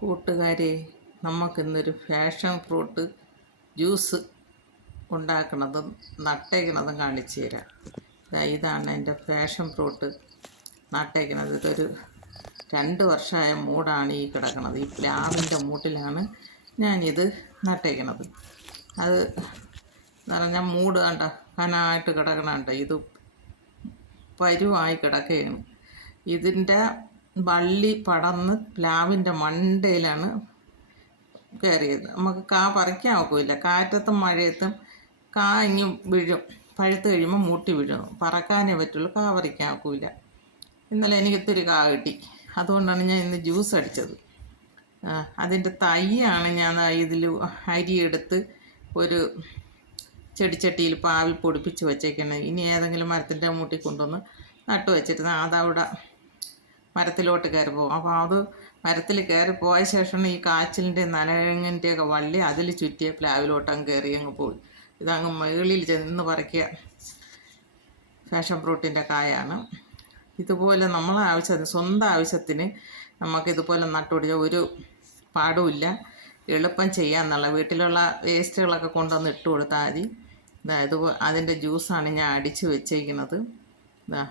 കൂട്ടുകാരെ നമുക്കിന്നൊരു fashion fruit juice ഉണ്ടാക്കണതും നട്ടേക്കണതും കാണിച്ചു തരാം. ഇതാണ് എന്റെ ഫാഷൻ ഫ്രൂട്ട് നട്ടേക്കണത്. ഇതൊരു രണ്ട് വർഷമായ മൂടാണ് ഈ കിടക്കുന്നത് ഈ പ്ലാവിന്റെ മൂട്ടിലാണ് ഞാനിത് നട്ടേക്കണത്. അത് എന്ന് പറഞ്ഞാൽ മൂട് കണ്ട കനായിട്ട് കിടക്കണ കണ്ട? ഇത് പരുവായി കിടക്കുകയാണ്. ഇതിന്റെ വള്ളി പടന്ന് പ്ലാവിന്റെ മണ്ടയിലാണ് കയറിയത്. നമുക്ക് കാ പറിക്കാൻ ഒക്കില്ല. കാറ്റത്തും മഴയത്തും കാ ഇങ്ങ് വീഴും. പഴുത്ത് കഴിയുമ്പോൾ മൂട്ടി വീഴും. പറക്കാനേ പറ്റുള്ളൂ. കാ പറിക്കാൻ ഒക്കില്ല. ഇന്നലെ എനിക്ക് ഇത്തിരി കാ കിട്ടി. അതുകൊണ്ടാണ് ഞാൻ ഇന്ന് ജ്യൂസ് അടിച്ചത്. അതിന്റെ തൈയാണ് ഞാൻ ഇതിൽ അരിയെടുത്ത് ഒരു ചെടിച്ചട്ടിയിൽ പാവിൽ പൊടിപ്പിച്ച് വെച്ചേക്കണേ. ഇനി ഏതെങ്കിലും മരത്തിന്റെ മൂട്ടി കൊണ്ടുവന്ന് നട്ടു വെച്ചിട്ട് അതവിടെ മരത്തിലോട്ട് കയറി പോകും. അപ്പോൾ അത് മരത്തിൽ കയറി പോയ ശേഷം ഈ കാച്ചിലിന്റെ നനങ്ങിന്റെ ഒക്കെ വള്ളി അതിൽ ചുറ്റിയ പ്ലാവിലോട്ട് അങ്ങ് കയറി അങ്ങ് പോയി. ഇതങ്ങ് മുകളിൽ ചെന്ന് പറിക്കുക. ഫാഷൻ ഫ്രൂട്ടിന്റെ കായാണ്. ഇതുപോലെ നമ്മളെ ആവശ്യത്തിന് സ്വന്തം ആവശ്യത്തിന് നമുക്ക് ഇതുപോലെ നട്ടുപിടിച്ച ഒരു പാടുമില്ല എളുപ്പം ചെയ്യാമെന്നുള്ള വീട്ടിലുള്ള വേസ്റ്റുകളൊക്കെ കൊണ്ടുവന്ന് ഇട്ട് കൊടുത്താൽ മതി. ഇതാ ഇതുപോ അതിന്റെ ജ്യൂസാണ് ഞാൻ അടിച്ച് വെച്ചേക്കുന്നത്. ഇതാ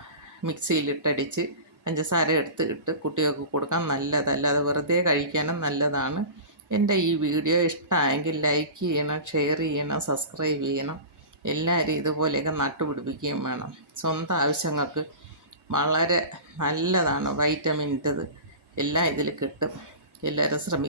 മിക്സിയിലിട്ടടിച്ച് പഞ്ചസാര എടുത്ത് ഇട്ട് കുട്ടികൾക്ക് കൊടുക്കാൻ നല്ലതല്ല അത് വെറുതെ കഴിക്കാനും നല്ലതാണ്. എന്റെ ഈ വീഡിയോ ഇഷ്ടമായെങ്കിൽ ലൈക്ക് ചെയ്യണം ഷെയർ ചെയ്യണം സബ്സ്ക്രൈബ് ചെയ്യണം. എല്ലാവരും ഇതുപോലെയൊക്കെ നട്ടുപിടിപ്പിക്കുകയും വേണം. സ്വന്തം ആവശ്യങ്ങൾക്ക് വളരെ നല്ലതാണ്. വൈറ്റമിൻ എല്ലാം ഇതിൽ കിട്ടും. എല്ലാവരും ശ്രമിക്കും